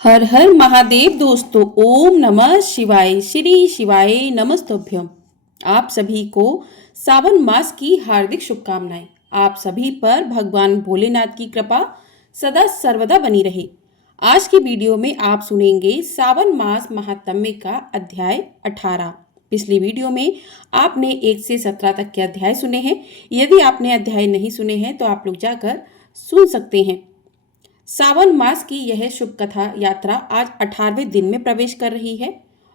हर हर महादेव दोस्तों। ओम नमः शिवाय। श्री शिवाय नमस्तुभ्यम। आप सभी को सावन मास की हार्दिक शुभकामनाएं। आप सभी पर भगवान भोलेनाथ की कृपा सदा सर्वदा बनी रहे। आज की वीडियो में आप सुनेंगे सावन मास महात्म्य का अध्याय 18। पिछली वीडियो में आपने 1 से 17 तक के अध्याय सुने हैं। यदि आपने अध्याय नहीं सुने हैं तो आप लोग जाकर सुन सकते हैं। सावन मास की यह शुभ कथा यात्रा आज 18वें दिन में प्रवेश कर रही है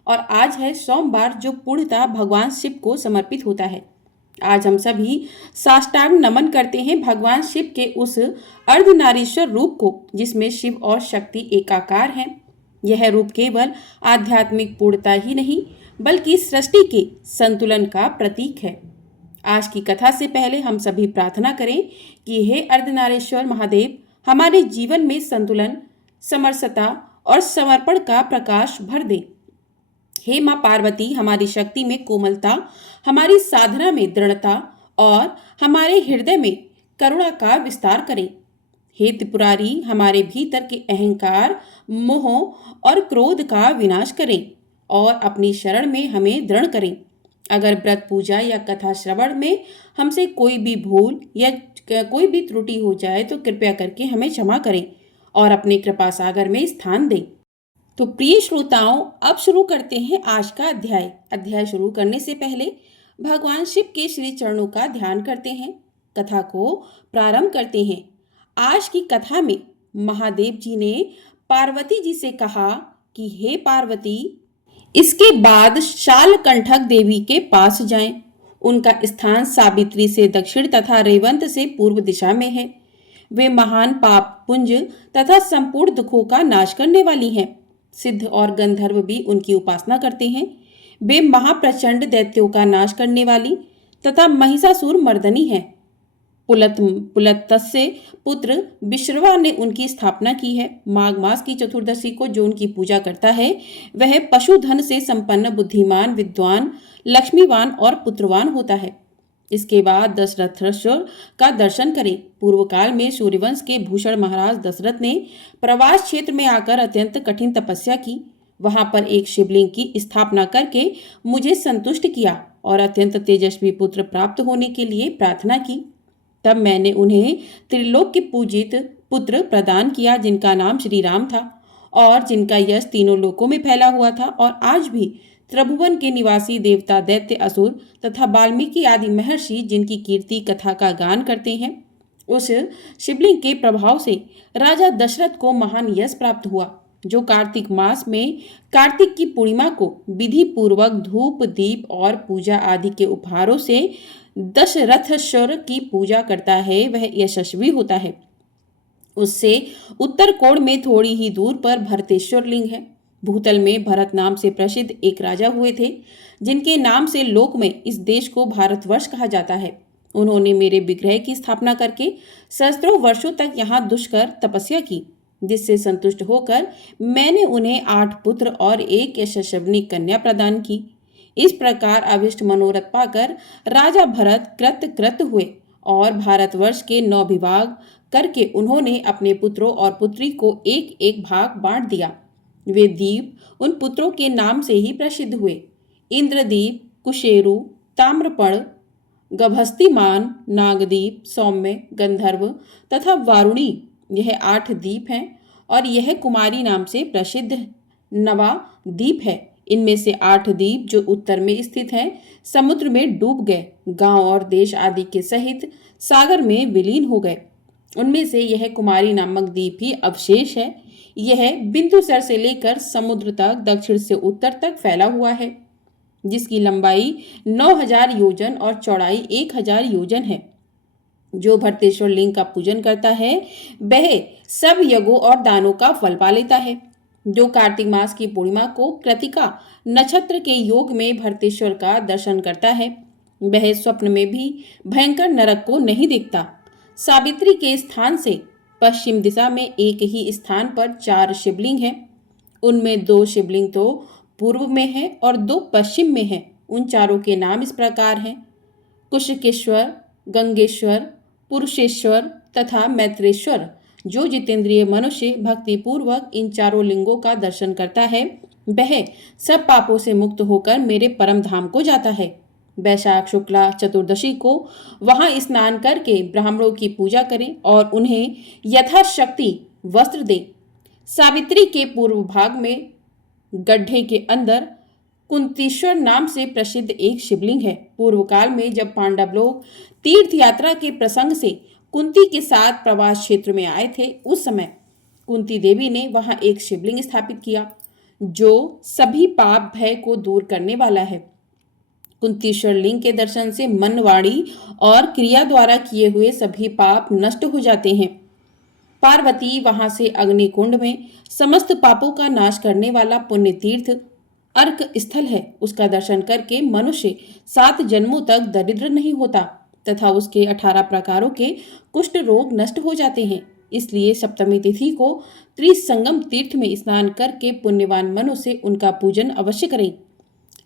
और आज है सोमवार, जो पूर्णतः भगवान शिव को समर्पित होता है। आज हम सभी साष्टांग नमन करते हैं भगवान शिव के उस अर्धनारीश्वर रूप को, जिसमें शिव और शक्ति एकाकार हैं। यह रूप केवल आध्यात्मिक पूर्णता ही नहीं बल्कि सृष्टि के संतुलन का प्रतीक है। आज की कथा से पहले हम सभी प्रार्थना करें कि हे अर्धनारीश्वर महादेव, हमारे जीवन में संतुलन, समरसता और समर्पण का प्रकाश भर दे। हे माँ पार्वती, हमारी शक्ति में कोमलता, हमारी साधना में दृढ़ता और हमारे हृदय में करुणा का विस्तार करें। हे त्रिपुरारी, हमारे भीतर के अहंकार, मोह और क्रोध का विनाश करें और अपनी शरण में हमें दृढ़ करें। अगर व्रत, पूजा या कथा श्रवण में हमसे कोई भी भूल या कोई भी त्रुटि हो जाए तो कृपया करके हमें क्षमा करें और अपने कृपा सागर में स्थान दें। तो प्रिय श्रोताओं, अब शुरू करते हैं आज का अध्याय। अध्याय शुरू करने से पहले भगवान शिव के श्री चरणों का ध्यान करते हैं, कथा को प्रारंभ करते हैं। आज की कथा में महादेव जी ने पार्वती जी से कहा कि हे पार्वती, इसके बाद शालकंठक देवी के पास जाएं। उनका स्थान सावित्री से दक्षिण तथा रेवंत से पूर्व दिशा में है। वे महान पाप पुंज तथा संपूर्ण दुखों का नाश करने वाली हैं। सिद्ध और गंधर्व भी उनकी उपासना करते हैं। वे महाप्रचंड दैत्यों का नाश करने वाली तथा महिषासुर मर्दनी है। पुलत्स्य पुत्र विश्रवा ने उनकी स्थापना की है। माघ मास की चतुर्दशी को जो उनकी पूजा करता है वह पशुधन से संपन्न, बुद्धिमान, विद्वान, लक्ष्मीवान और पुत्रवान होता है। इसके बाद दशरथेश्वर का दर्शन करें। पूर्व काल में सूर्यवंश के भूषण महाराज दशरथ ने प्रवास क्षेत्र में आकर अत्यंत कठिन तपस्या की। वहां पर एक शिवलिंग की स्थापना करके मुझे संतुष्ट किया और अत्यंत तेजस्वी पुत्र प्राप्त होने के लिए प्रार्थना की। तब मैंने उन्हें त्रिलोक के पूजित पुत्र प्रदान किया, जिनका नाम श्री राम था और जिनका यश तीनों लोकों में फैला हुआ था। और आज भी त्रिभुवन के निवासी देवता, दैत्य, असुर तथा वाल्मीकि आदि महर्षि जिनकी कीर्ति कथा का गान करते हैं, उस शिवलिंग के प्रभाव से राजा दशरथ को महान यश प्राप्त हुआ, जो कार्तिक मास में कार्तिक की पूर्णिमा को विधि पूर्वक धूप, दीप और पूजा आदि के उपहारों से दशरथेश्वर की पूजा करता है, वह यशस्वी होता है। उससे उत्तर कोण में थोड़ी ही दूर पर भरतेश्वर लिंग है। भूतल में भरत नाम से प्रसिद्ध एक राजा हुए थे, जिनके नाम से लोक में इस देश को भारतवर्ष कहा जाता है। उन्होंने मेरे विग्रह की स्थापना करके सहस्त्रों वर्षों तक यहाँ दुष्कर तपस्या की, जिससे संतुष्ट होकर मैंने उन्हें 8 पुत्र और 1 यशस्विनी कन्या प्रदान की। इस प्रकार अभिष्ट मनोरथ पाकर राजा भरत कृत हुए और भारतवर्ष के 9 विभाग करके उन्होंने अपने पुत्रों और पुत्री को एक एक भाग बांट दिया। वे द्वीप उन पुत्रों के नाम से ही प्रसिद्ध हुए: इंद्रदीप, कुशेरु, ताम्रपर्ण, गभस्तिमान, नागदीप, सौम्य, गंधर्व तथा वारुणी। यह 8 द्वीप हैं और यह कुमारी नाम से प्रसिद्ध नवा द्वीप है। इनमें से 8 द्वीप जो उत्तर में स्थित हैं, समुद्र में डूब गए, गांव और देश आदि के सहित सागर में विलीन हो गए। उनमें से यह कुमारी नामक द्वीप ही अवशेष है। यह बिंदुसर से लेकर समुद्र तक दक्षिण से उत्तर तक फैला हुआ है, जिसकी लंबाई 9000 योजन और चौड़ाई 1000 योजन है। जो भरतेश्वर लिंग का पूजन करता है वह सब यज्ञों और दानों का फल पा लेता है। जो कार्तिक मास की पूर्णिमा को कृतिका नक्षत्र के योग में भरतेश्वर का दर्शन करता है, वह स्वप्न में भी भयंकर नरक को नहीं देखता। सावित्री के स्थान से पश्चिम दिशा में एक ही स्थान पर 4 शिवलिंग हैं। उनमें 2 शिवलिंग तो पूर्व में है और 2 पश्चिम में है। उन चारों के नाम इस प्रकार हैं: कुशकेश्वर, गंगेश्वर, पुरुषेश्वर तथा मैत्रेश्वर। जो जितेंद्रिय मनुष्य भक्तिपूर्वक इन चारों लिंगों का दर्शन करता है वह सब पापों से मुक्त होकर मेरे परम धाम को जाता है। वैशाख शुक्ला चतुर्दशी को वहां स्नान करके ब्राह्मणों की पूजा करें और उन्हें यथाशक्ति वस्त्र दें। सावित्री के पूर्व भाग में गड्ढे के अंदर कुंतीश्वर नाम से प्रसिद्ध एक शिवलिंग है। पूर्व काल में जब पांडव लोग तीर्थ यात्रा के प्रसंग से कुंती के साथ प्रवास क्षेत्र में आए थे, उस समय कुंती देवी ने वहां एक शिवलिंग स्थापित किया जो सभी पाप भय को दूर करने वाला है। कुंतीश्वर लिंग के दर्शन से मन, वाणी और क्रिया द्वारा किए हुए सभी पाप नष्ट हो जाते हैं। पार्वती वहां से अग्निकुंड में समस्त पापों का नाश करने वाला पुण्य तीर्थ अर्क स्थल है। उसका दर्शन करके मनुष्य 7 जन्मों तक दरिद्र नहीं होता तथा उसके 18 प्रकारों के कुष्ठ रोग नष्ट हो जाते हैं। इसलिए सप्तमी तिथि को त्रिसंगम तीर्थ में स्नान करके पुण्यवान मनुष्य उनका पूजन अवश्य करें।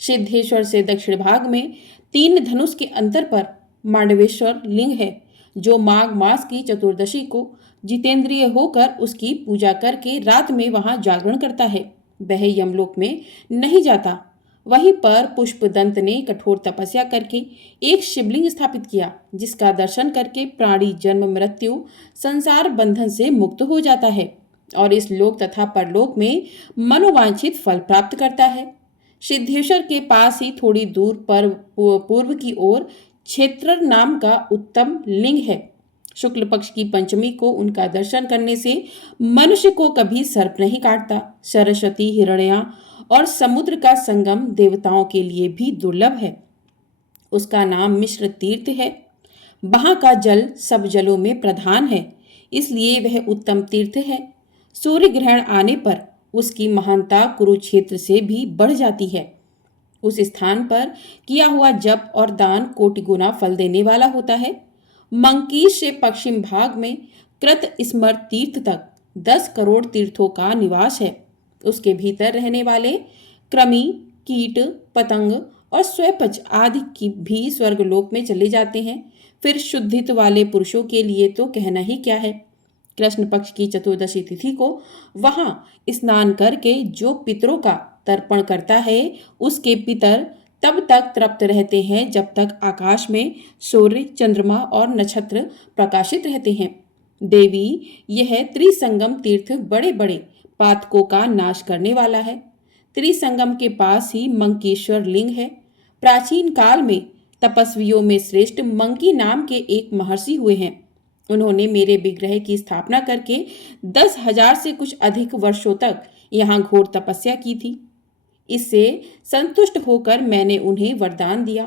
सिद्धेश्वर से दक्षिण भाग में 3 धनुष के अंतर पर मांडवेश्वर लिंग है, जो माघ मास की चतुर्दशी को जितेंद्रिय होकर उसकी पूजा करके रात में वहां जागरण करता है। वह यमलोक में नहीं जाता। वहीं पर पुष्पदंत ने कठोर तपस्या करके एक शिवलिंग स्थापित किया, जिसका दर्शन करके प्राणी जन्म मृत्यु संसार बंधन से मुक्त हो जाता है और इस लोक तथा परलोक में मनोवांछित फल प्राप्त करता है। सिद्धेश्वर के पास ही थोड़ी दूर पर पूर्व की ओर क्षेत्र नाम का उत्तम लिंग है। शुक्ल पक्ष की पंचमी को उनका दर्शन करने से मनुष्य को कभी सर्प नहीं काटता। सरस्वती, हिरण्या और समुद्र का संगम देवताओं के लिए भी दुर्लभ है। उसका नाम मिश्र तीर्थ है। वहां का जल सब जलों में प्रधान है, इसलिए वह उत्तम तीर्थ है। सूर्य ग्रहण आने पर उसकी महानता कुरुक्षेत्र से भी बढ़ जाती है। उस स्थान पर किया हुआ जप और दान कोटि गुना फल देने वाला होता है। मंकीश से पश्चिम भाग में कृत स्मर तीर्थ तक 10 करोड़ तीर्थों का निवास है। उसके भीतर रहने वाले कृमि, कीट, पतंग और स्वैपच आदि की भी स्वर्गलोक में चले जाते हैं। फिर शुद्धित्व वाले पुरुषों के लिए तो कहना ही क्या है। कृष्ण पक्ष की चतुर्दशी तिथि को वहां स्नान करके जो पितरों का तर्पण करता है, उसके पितर तब तक तृप्त रहते हैं जब तक आकाश में सूर्य, चंद्रमा और नक्षत्र प्रकाशित रहते हैं। देवी, यह त्रिसंगम तीर्थ बड़े बड़े पातकों का नाश करने वाला है। त्रिसंगम के पास ही मंकेश्वर लिंग है। प्राचीन काल में तपस्वियों में श्रेष्ठ मंकी नाम के एक महर्षि हुए हैं। उन्होंने मेरे विग्रह की स्थापना करके 10,000 से कुछ अधिक वर्षों तक यहाँ घोर तपस्या की थी। इससे संतुष्ट होकर मैंने उन्हें वरदान दिया।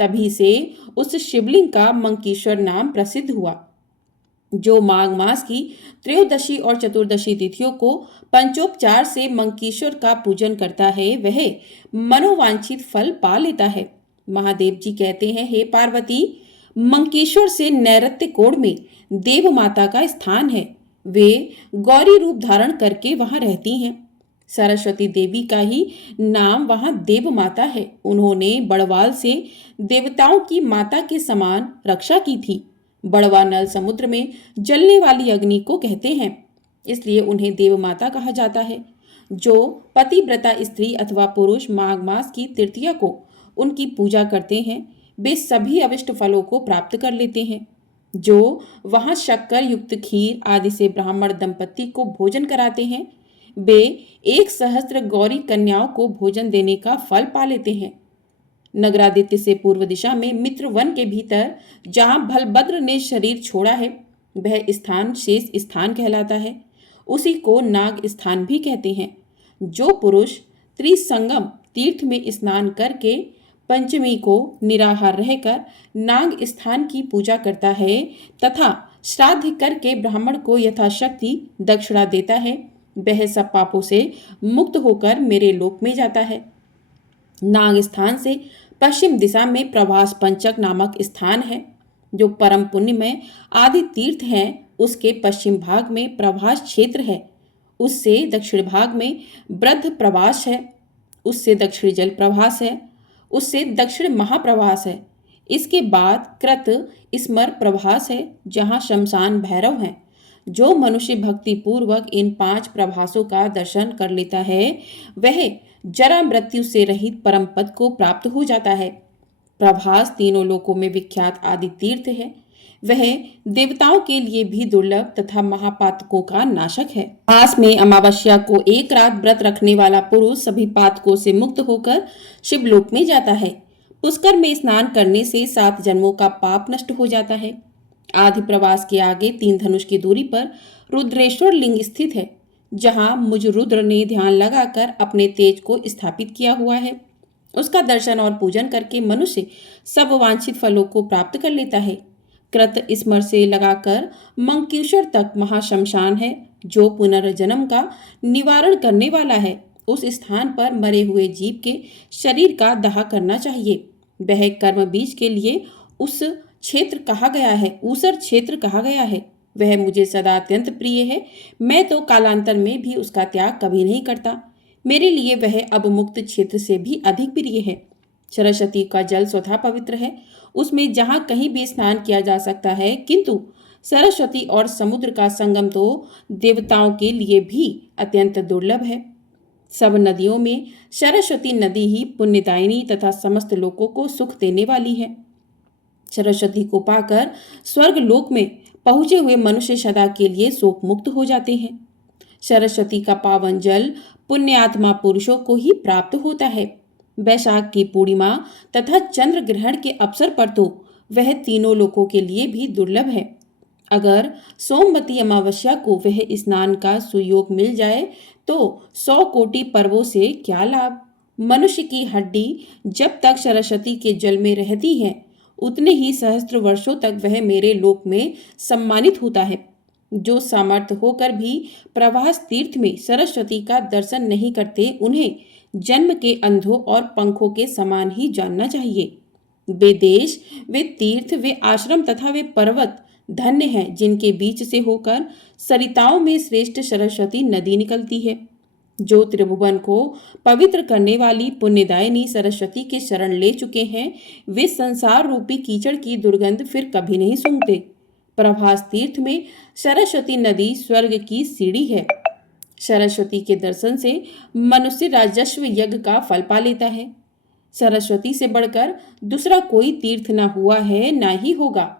तभी से उस शिवलिंग का मंकीश्वर नाम प्रसिद्ध हुआ। जो माघ मास की त्रयोदशी और चतुर्दशी तिथियों को पंचोपचार से मंकीश्वर का पूजन करता है, वह मनोवांछित फल पा लेता है। महादेव जी कहते हैं, हे पार्वती, मंकेश्वर से नैऋत्य कोण में देव माता का स्थान है। वे गौरी रूप धारण करके वहां रहती हैं। सरस्वती देवी का ही नाम वहां देव माता है। उन्होंने बड़वाल से देवताओं की माता के समान रक्षा की थी। बड़वा नल समुद्र में जलने वाली अग्नि को कहते हैं, इसलिए उन्हें देव माता कहा जाता है। जो पतिव्रता स्त्री अथवा पुरुष माघ मास की तृतीया को उनकी पूजा करते हैं, वे सभी अविष्ट फलों को प्राप्त कर लेते हैं। जो वहां शक्कर युक्त खीर आदि से ब्राह्मण दंपति को भोजन कराते हैं, वे 1,000 गौरी कन्याओं को भोजन देने का फल पा लेते हैं। नगरादित्य से पूर्व दिशा में मित्र वन के भीतर जहां बलभद्र ने शरीर छोड़ा है, वह स्थान शेष स्थान कहलाता है। उसी को नाग स्थान भी कहते हैं। जो पुरुष त्रिसंगम तीर्थ में स्नान करके पंचमी को निराहार रहकर नाग स्थान की पूजा करता है तथा श्राद्ध करके ब्राह्मण को यथाशक्ति दक्षिणा देता है, वह सब पापों से मुक्त होकर मेरे लोक में जाता है। नाग स्थान से पश्चिम दिशा में प्रभास पंचक नामक स्थान है, जो परम पुण्य में आदि तीर्थ हैं। उसके पश्चिम भाग में प्रभास क्षेत्र है। उससे दक्षिण भाग में वृद्ध प्रभास है। उससे दक्षिण जल प्रभास है। उससे दक्षिण महाप्रभास है। इसके बाद कृत स्मर प्रभास है, जहाँ शमशान भैरव हैं। जो मनुष्य भक्ति पूर्वक इन 5 प्रभासों का दर्शन कर लेता है वह जरा मृत्यु से रहित परम पद को प्राप्त हो जाता है। प्रभास तीनों लोकों में विख्यात आदि तीर्थ है। वह देवताओं के लिए भी दुर्लभ तथा महापातकों का नाशक है। मास में अमावस्या को एक रात व्रत रखने वाला पुरुष सभी पातकों से मुक्त होकर शिवलोक में जाता है। पुष्कर में स्नान करने से 7 जन्मों का पाप नष्ट हो जाता है। आदि प्रवास के आगे 3 धनुष की दूरी पर रुद्रेश्वर लिंग स्थित है, जहां मुझ रुद्र ने ध्यान लगाकर अपने तेज को स्थापित किया हुआ है। उसका दर्शन और पूजन करके मनुष्य सब वांछित फलों को प्राप्त कर लेता है। कृत स्मर से लगाकर मंकेश्वर तक महाशमशान है, जो पुनर्जन्म का निवारण करने वाला है। उस स्थान पर मरे हुए जीव के शरीर का दाह करना चाहिए। वह कर्म बीज के लिए ऊसर क्षेत्र कहा गया है। वह मुझे सदा अत्यंत प्रिय है। मैं तो कालांतर में भी उसका त्याग कभी नहीं करता। मेरे लिए वह अब मुक्त क्षेत्र से भी अधिक प्रिय है। सरस्वती का जल स्वतः पवित्र है। उसमें जहाँ कहीं भी स्नान किया जा सकता है, किंतु सरस्वती और समुद्र का संगम तो देवताओं के लिए भी अत्यंत दुर्लभ है। सब नदियों में सरस्वती नदी ही पुण्यदायिनी तथा समस्त लोकों को सुख देने वाली है। सरस्वती को पाकर स्वर्ग लोक में पहुंचे हुए मनुष्य सदा के लिए शोक मुक्त हो जाते हैं। सरस्वती का पावन जल पुण्यात्मा पुरुषों को ही प्राप्त होता है। वैशाख की पूर्णिमा तथा चंद्र ग्रहण के अवसर पर तो वह तीनों लोकों के लिए भी दुर्लभ है। अगर सोमवती अमावस्या को वह स्नान का सुयोग मिल जाए तो 100 कोटि पर्वों से क्या लाभ। मनुष्य की हड्डी जब तक सरस्वती के जल में रहती है, उतने ही सहस्त्र वर्षों तक वह मेरे लोक में सम्मानित होता है। जो सामर्थ्य होकर भी प्रवास तीर्थ में सरस्वती का दर्शन नहीं करते, उन्हें जन्म के अंधों और पंखों के समान ही जानना चाहिए। वे देश, वे तीर्थ, वे आश्रम तथा वे पर्वत धन्य हैं, जिनके बीच से होकर सरिताओं में श्रेष्ठ सरस्वती नदी निकलती है। जो त्रिभुवन को पवित्र करने वाली पुण्यदायिनी सरस्वती के शरण ले चुके हैं, वे संसार रूपी कीचड़ की दुर्गंध फिर कभी नहीं सूंघते। प्रभास तीर्थ में सरस्वती नदी स्वर्ग की सीढ़ी है। सरस्वती के दर्शन से मनुष्य राजस्व यज्ञ का फल पा लेता है। सरस्वती से बढ़कर दूसरा कोई तीर्थ न हुआ है, न ही होगा।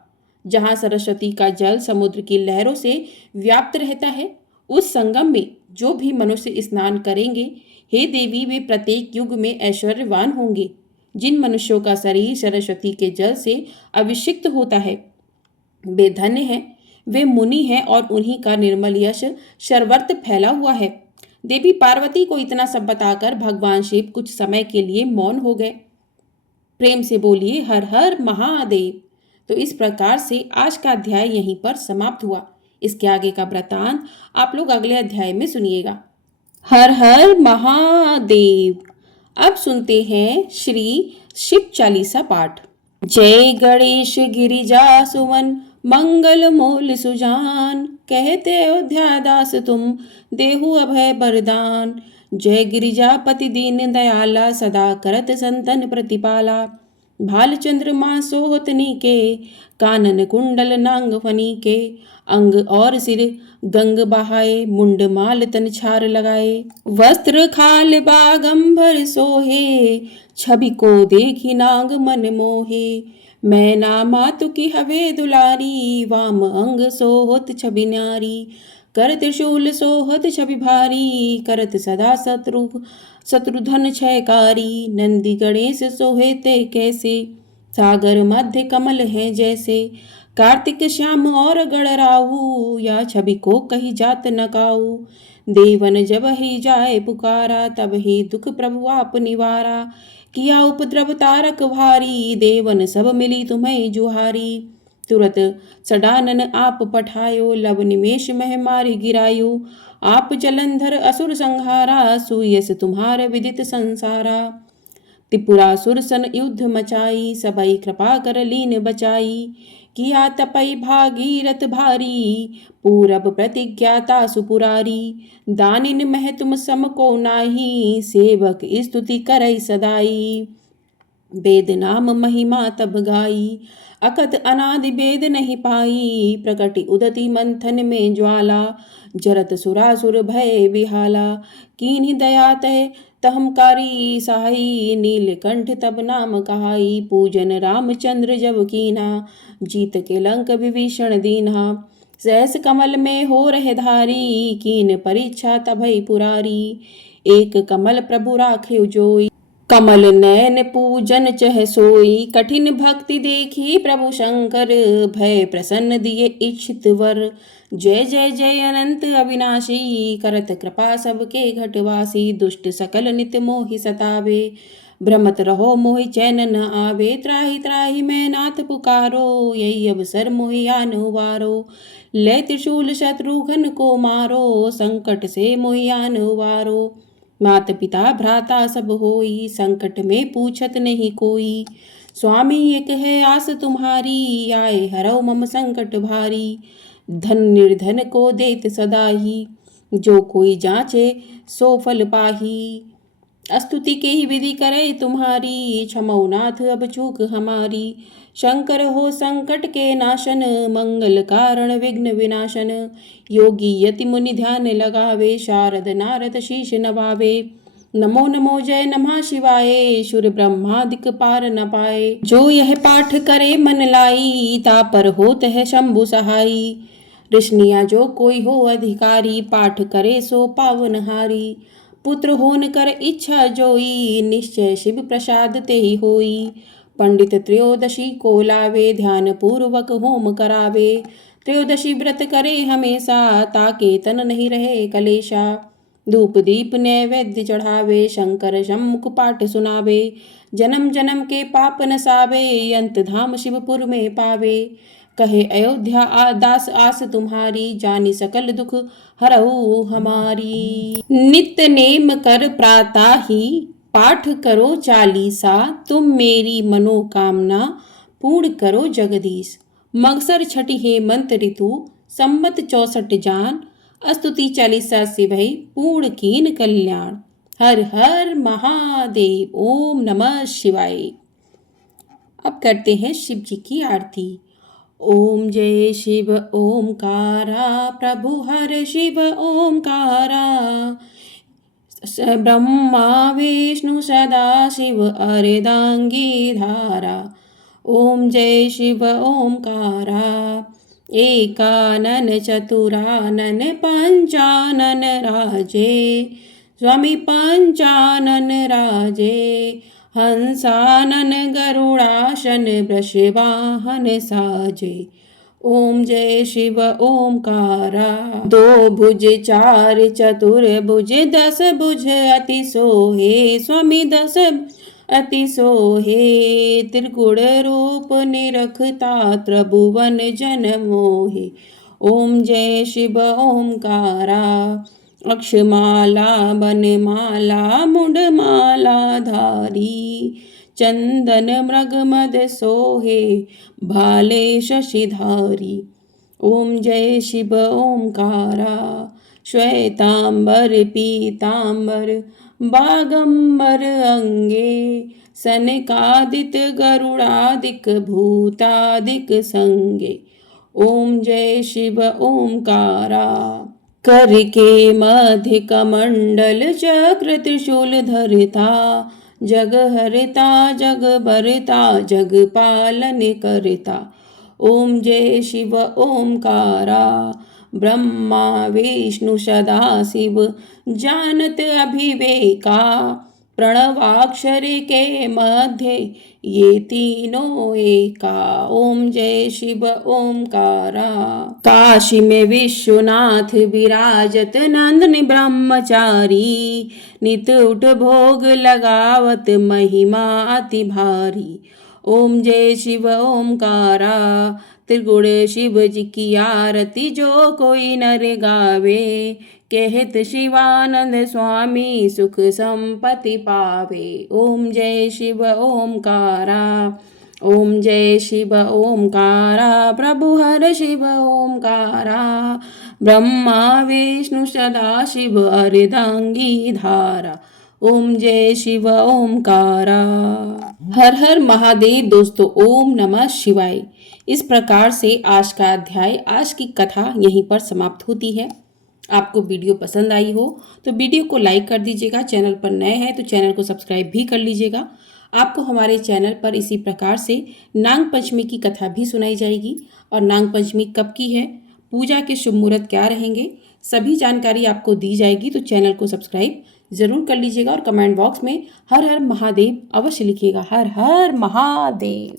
जहाँ सरस्वती का जल समुद्र की लहरों से व्याप्त रहता है, उस संगम में जो भी मनुष्य स्नान करेंगे, हे देवी, वे प्रत्येक युग में ऐश्वर्यवान होंगे। जिन मनुष्यों का शरीर सरस्वती के जल से अभिषिक्त होता है, वे धन्य हैं, वे मुनि हैं और उन्हीं का निर्मल यश सर्वत्र फैला हुआ है। देवी पार्वती को इतना सब बताकर भगवान शिव कुछ समय के लिए मौन हो गए। प्रेम से बोलिए, हर हर महादेव। तो इस प्रकार से आज का अध्याय यहीं पर समाप्त हुआ। इसके आगे का वृतांत आप लोग अगले अध्याय में सुनिएगा। हर हर महादेव। अब सुनते हैं श्री शिव चालीसा पाठ। जय गणेश गिरिजा सुमन मंगल मूल सुजान, कहते अयोध्या दास तुम देहु अभय वरदान। जय गिरिजापति दीन दयाला, सदा करत संतन प्रतिपाला। भाल चंद्रमा सोहतनी के, कानन कुंडल नांग फनी के। अंग और सिर गंग बहाए, मुंड माल तन छार लगाए। वस्त्र खाल बागंबर सोहे, छवि को देखी नाग मन मोहे। मैना मातु की हवे दुलारी, वाम अंग सोहत छवि न्यारी। कर त्रिशूल सोहत छवि भारी, करत सदा शत्रुधन क्षयकारी। नंदी गणेश सोहे ते कैसे, सागर मध्य कमल है जैसे। कार्तिक श्याम और गणराहु, या छवि को कही जात न काऊ। देवन जब ही जाए पुकारा, तब ही दुख प्रभु आप निवारा। किया उपद्रव तारक भारी, देवन सब मिली तुम्हें जुहारी। तुरत सडानन आप पठायो, लब निमेष मह मारि गिरायो। आप जलंधर असुर संहारा, सुयस तुम्हार विदित संसारा। त्रिपुरासुर सन युद्ध मचाई, सबई कृपा कर लीन बचाई। किया तपई भागीरथ भारी, पूरब प्रतिज्ञाता सुपुरारी। दानिन मह तुम सम को नाही, सेवक स्तुति करई सदाई। वेद नाम महिमा तब गाई, अकथ अनादि वेद नहीं पाई। प्रकटि उदति मंथन में ज्वाला, जरत सुरासुर भय विहाला। कीन्ही दया तय तहमकारी सहाई, नीलकंठ तब नाम कहाई। पूजन रामचंद्र जब कीन्हा, जीत के लंक विभीषण दीन्हा। सहस कमल में हो रहे धारी, कीन परीक्षा तभई पुरारी। एक कमल प्रभु राखे जोई, कमल नयन पूजन चह सोई। कठिन भक्ति देखी प्रभु शंकर, भय प्रसन्न दिए इच्छित वर। जय जय जय अनंत अविनाशी, करत कृपा सबके घटवासी। दुष्ट सकल नित मोहि सतावे, भ्रमत रहो मोहि चैन न आवे। त्राहि त्राहि मैं नाथ पुकारो, यही अवसर मोहि आन उबारो। ले त्रिशूल शत्रुघ्न को मारो, संकट से मोहि आन उबारो। मात पिता भ्राता सब होई, संकट में पूछत नहीं कोई। स्वामी एक है आस तुम्हारी, आए हरौ मम संकट भारी। धन निर्धन को देत सदाही, जो कोई जांचे सो फल पाही। स्तुति के ही विधि करे तुम्हारी, क्षमौ नाथ अब चूक हमारी। शंकर हो संकट के नाशन, मंगल कारण विघ्न विनाशन। योगी यति मुनि ध्यान लगावे, शारद नारद शीश नवावे। नमो नमो जय नमः शिवाय, सुर ब्रह्मादिक पार न पाए। जो यह पाठ करे मन लाई, तापर होत है शंभु सहाई। ऋषनिया जो कोई हो अधिकारी, पाठ करे सो पावनहारी। पुत्र होन कर इच्छा जोई, निश्चय शिव प्रसाद ते ही होई। पंडित त्रयोदशी को लावे, ध्यान पूर्वक होम करावे। त्रयोदशी व्रत करे हमेशा, ताके तन नहीं रहे कलेशा। धूप दीप नैवेद्य चढ़ावे, शंकर सम्मुख पाठ सुनावे। जन्म जन्म के पाप नसावे, अंत धाम शिवपुर में पावे। कहे अयोध्या दास आस तुम्हारी, जानी सकल दुख हरऊ हमारी। नित्य नेम कर प्राता ही, पाठ करो चालीसा। तुम मेरी मनोकामना पूर्ण करो जगदीश। मगसर छठी हेमंत ऋतु, संमत 64 जान। स्तुति चालीसा से भई पूर्ण कीन कल्याण। हर हर महादेव, ओम नमः शिवाय। अब करते हैं शिव जी की आरती। ओम जय शिव ओमकारा, प्रभु हर शिव ओमकारा। ब्रह्मा विष्णु सदा शिव अर्धांगी धारा। ओम जय शिव ओमकारा, एकानन चतुरानन पंचानन राजे। स्वामी पंचानन राजे, हंसानन गरुड़ासन वृषवाहन साजे। ओम जय शिव ओमकारा। दो भुज चार चतुर भुज, 10 भुज अति सोहे। स्वामी 10 अति सोहे, त्रिगुण रूप निरखता त्रिभुवन जन मोहे। ओम जय शिव ओमकारा। अक्षमाला बनमाला मुंडमाला धारी। चंदन मृग मद सोहे, भाले शशिधारी। ओम जय शिव ओमकारा। श्वेतांबर पीतांबर बागंबर अंगे। सनकादिक गरुड़ादिक भूतादिक संगे। ओम जय शिव ओमकारा। कर के मध्य कमंडल चक्र त्रिशूल धरता। जग हरता जग भरता, जग पालन करता। ओम जय शिव ओमकारा। ब्रह्मा विष्णु सदा शिव, जानत अभिवेका। प्रणवाक्षर के मध्य ये तीनों एका। ओम जय शिव ओमकारा। काशी में विश्वनाथ विराजत, नंदन ब्रह्मचारी। नित उठ भोग लगावत, महिमा अति भारी। ओम जय शिव ओमकारा। त्रिगुण शिव जी की आरती, जो कोई नर गावे। कहत शिवानंद स्वामी, सुख संपत्ति पावे। ओम जय शिव ओमकारा। ओम जय शिव ओमकारा, प्रभु हर शिव ओमकारा। ब्रह्मा विष्णु सदा शिव अर्धांगी धारा। ओम जय शिव ओमकारा। हर हर महादेव। दोस्तों, ओम नमः शिवाय। इस प्रकार से आज का अध्याय, आज की कथा यहीं पर समाप्त होती है। आपको वीडियो पसंद आई हो तो वीडियो को लाइक कर दीजिएगा। चैनल पर नए हैं तो चैनल को सब्सक्राइब भी कर लीजिएगा। आपको हमारे चैनल पर इसी प्रकार से नाग पंचमी की कथा भी सुनाई जाएगी और नाग पंचमी कब की है, पूजा के शुभ मुहूर्त क्या रहेंगे, सभी जानकारी आपको दी जाएगी। तो चैनल को सब्सक्राइब जरूर कर लीजिएगा और कमेंट बॉक्स में हर हर महादेव अवश्य लिखिएगा। हर हर महादेव।